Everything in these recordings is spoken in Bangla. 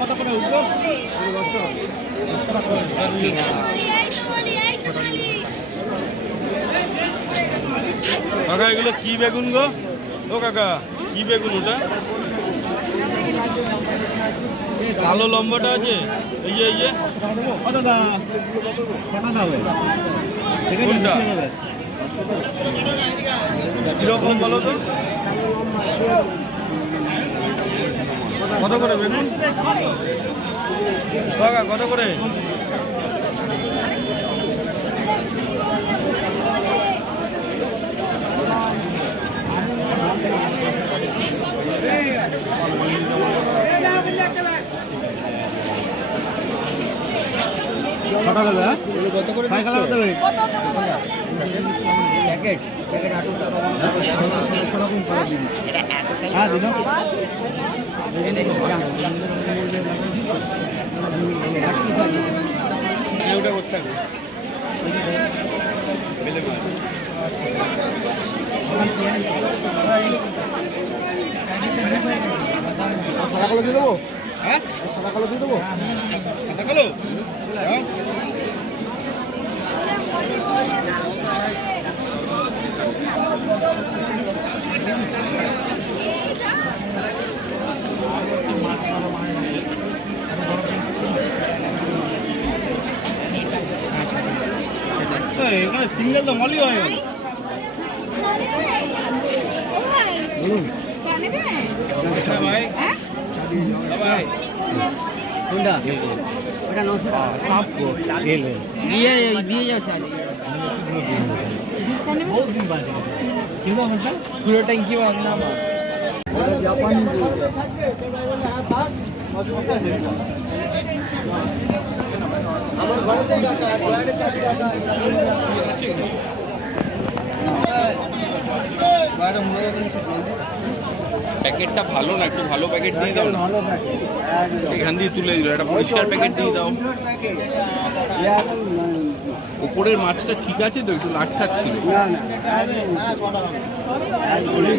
কত করে উঠবো? কাকা এগুলো কি বেগুন গো? ও কাকা কি বেগুন ওটা? কালো লম্বাটা আছে এই যে কত দা? ছটা দাও কোনটা? কিরকম বলো তো? কত করে বেগুন কাকা, কত করে? ছটা দেবে? কত করে দেবে? প্যাকেট প্যাকেট 8 টাকা। হ্যাঁ দিন। ওটা বসতে হবে। সাদা কালো দিয়ে দেবো? হ্যাঁ সাদা কালো দিয়ে দেবো? সাদা কালো? হ্যাঁ এখানে সিঙ্গেল তো মলি হয়। কোনটা? ওটা 900 টাকা। সব দিয়ে যাও চালি। পুরো ট্যাঙ্কি বাঁধনা আমার। জাপানি আমার ঘরেতে টাকা ফ্ল্যাটে 4 টাকা প্যাকেটটা ভালো না, একটু ভালো প্যাকেট দিয়ে দাও না। এখান দিয়ে তুলে দিল একটা পরিষ্কার প্যাকেট দিয়ে দাও। উপরের মাছটা ঠিক আছে তো, একটু লাট ছিল।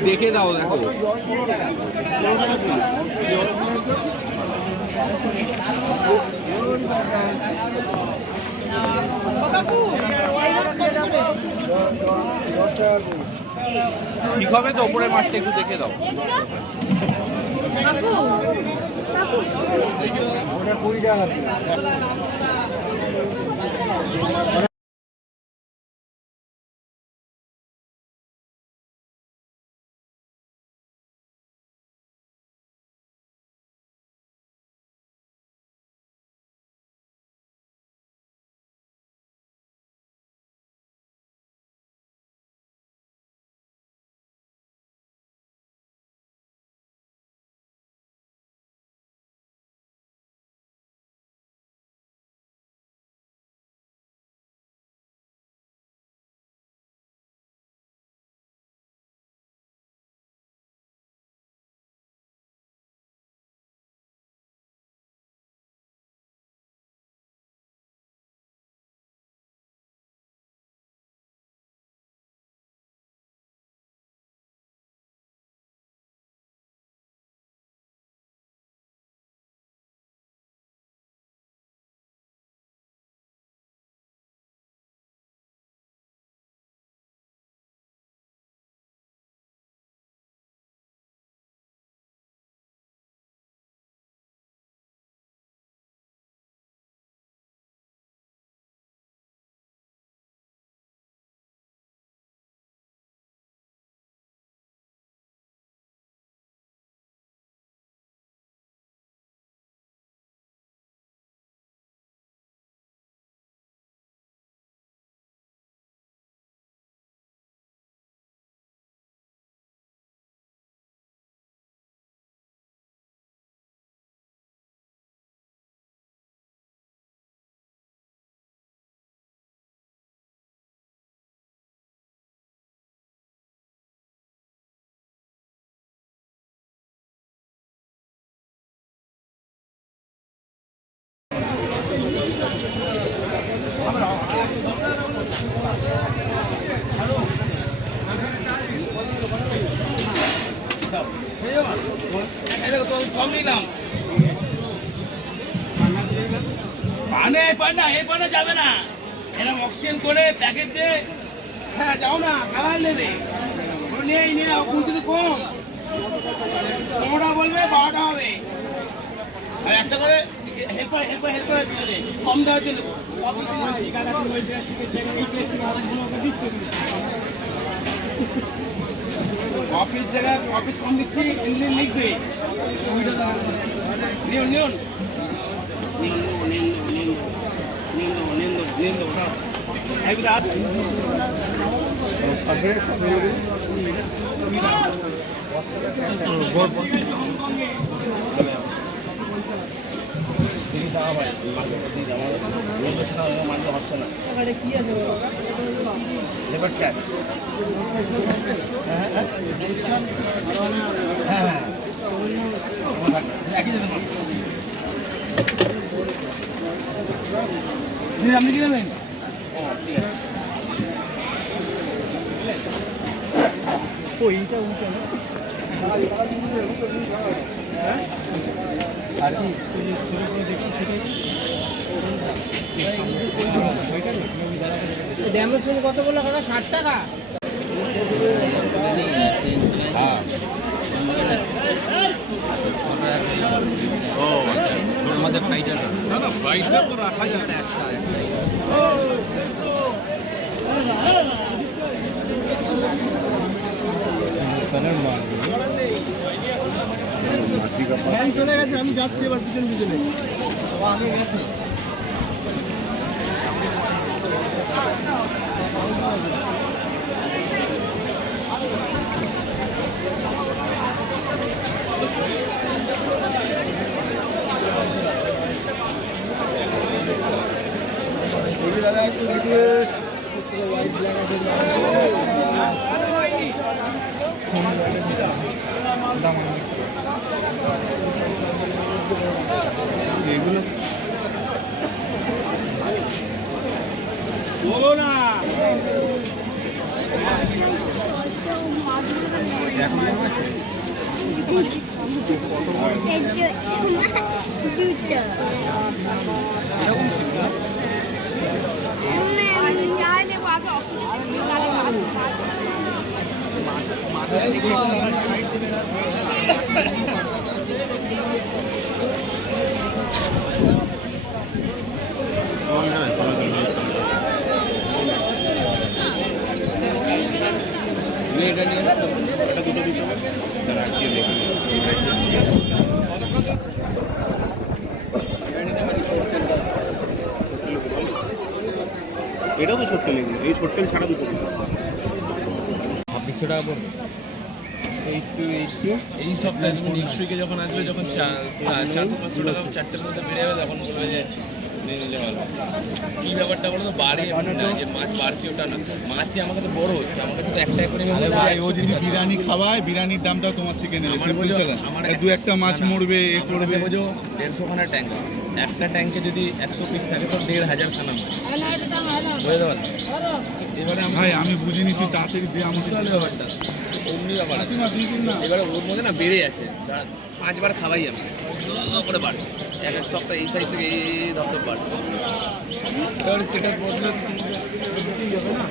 দেখে দাও, দেখো ঠিক হবে তো। উপরের মাছটা একটু দেখে দাও। ওটা 20 টাকা। সব নিলাম পানা এই পানা যাবে না, এরকম অক্সিজেন করে প্যাকেট দিয়ে হ্যাঁ যাও না খাবার নেবে নেই নিয়ে কিন্তু কম 15টা বলবে 12টা হবে আর একটা করে হেল্প করে কম দেওয়ার জন্য অফিস জায়গায় অফিস কম দিচ্ছি ইঞ্জিন লিখবে নিন আপনি কি নেবেন? ঠিক আছে ড্যামের শুরু কত বললো কাকা? 60 টাকা। আমাদের ফ্লাইটার ফ্লাইটটা তো রাখা যাবে না। চলে গেছে, আমি যাচ্ছি এবার পিছনে পিছনে আগে গেছে। দাদা একটু দেখে এগুলো বলো না এটাও তো ছোট্ট লেগে এই ছোট্ট ছাড়া দুটো 200 টাকা পড়বে এই সপ্তাহে। তুমি নেক্সট উইকে যখন আসবে, যখন 400-500 টাকা চারটের মধ্যে বেড়ে যাবে, তখন বলবে যে নিয়ে নিলে ভালো। কী ব্যাপারটা বলো তো, বাড়ে না যে মাছ বাড়ছে ওটা না, মাছই আমার কাছে বড় হচ্ছে, আমার কাছে তো একটা করে ভাই ও যদি বিরিয়ানি খাওয়ায় বিরিয়ানির দামটাও তোমার থেকে নেবে সিম্পল চ্যালেঞ্জ। দু একটা মাছ মরবে এ করবে। 150 খানা ট্যাঙ্ক, একটা ট্যাঙ্কে যদি 100 পিস থাকে তো 1500 খানা মাছ, বুঝতে পারলাম। এবারে ভাই আমি বুঝিনি, তুই তাড়াতাড়ি দিয়ে আমাকে ব্যাপারটা অমনি ব্যাপার আছে। এবারে ওর মধ্যে না বেড়ে যাচ্ছে, 5বার খাওয়াই আমি করে বাড়ছে, এক সপ্তাহে এই সাইড থেকে এই ধরতে পারছে। এবারে সেটার বদলে যাবে না,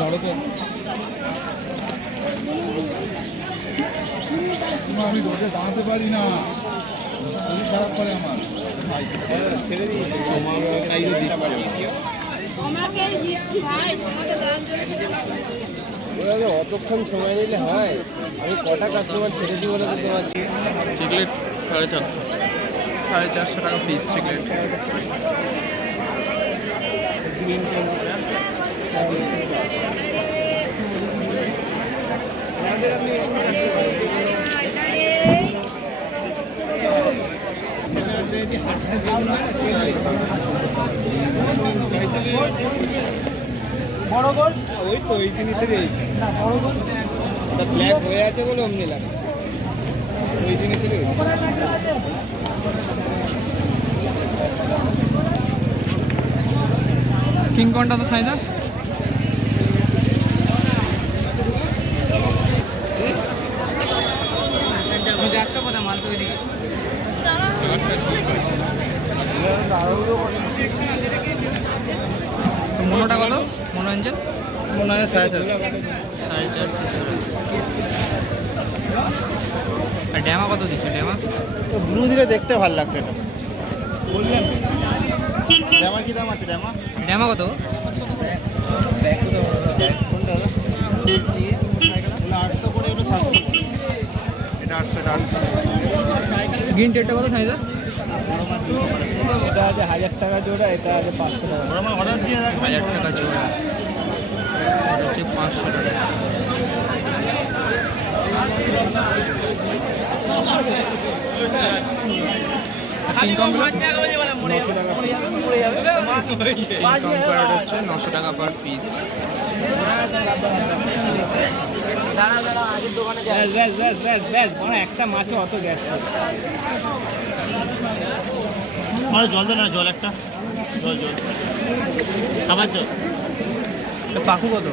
ধরো তো আমি রোদে দাঁড়াতে পারি না, শরীর খারাপ করে আমার। ছেড়ে দিই, খাইয়ে দিচ্ছে। অতক্ষণ সময় নিলে হয়? আমি কটা কাস্টমার ছেড়েছি বলে তো তোমার। চিকলেট 450 টাকা পিস চিকলেট। বড় গোল ওই তো ওই জিনিসেরই, বড় গোল ব্ল্যাক হয়ে আছে বলে অমনি লাগছে, ওই জিনিসেরই। কিং কোনটা তো চাহিদা? তো মোনোটা কত মোনো আনছেন? মনে হয় 450। 450 জোড়া। আর ড্যামা কত দিচ্ছে ড্যামা? ব্লু দিলে দেখতে ভালো লাগছে এটা। ড্যামার কি দাম আছে ড্যামা? ড্যামা কত? কোনটা দাদা? 800 করে, ওটা 700 করে। এটা 800, এটা 800। গ্রিন টেডটা কত সাইজ? এটা আছে 1000 টাকা জোড়া, এটা আছে 500 টাকা। ওরা আমার অর্ডার দিয়ে রাখবেন। 1000 টাকা জোড়া। এটা হচ্ছে 500 টাকা। কিং কং প্যারট হচ্ছে 900 টাকা পার পিস। একটা মাছে অত গ্যাস আরে জল দে না, জল একটা। জল জল খাবার জল। পাখু কত?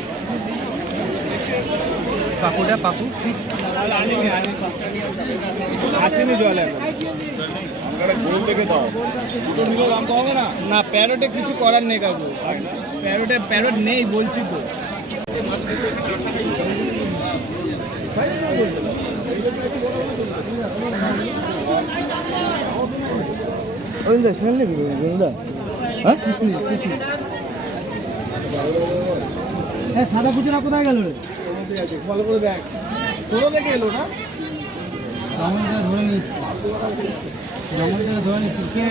পাকুটা পাকু আসেনি জল এখন। না প্যারোটে কিছু করার নেই কাকু, প্যারোট নেই বলছি তো। সাদা পুজোরা কোথায় গেল রে? ভালো করে দেখ, তোরও দেখে এলো না। ধরে নিচ্ছি, ধরে নিচ্ছি। কে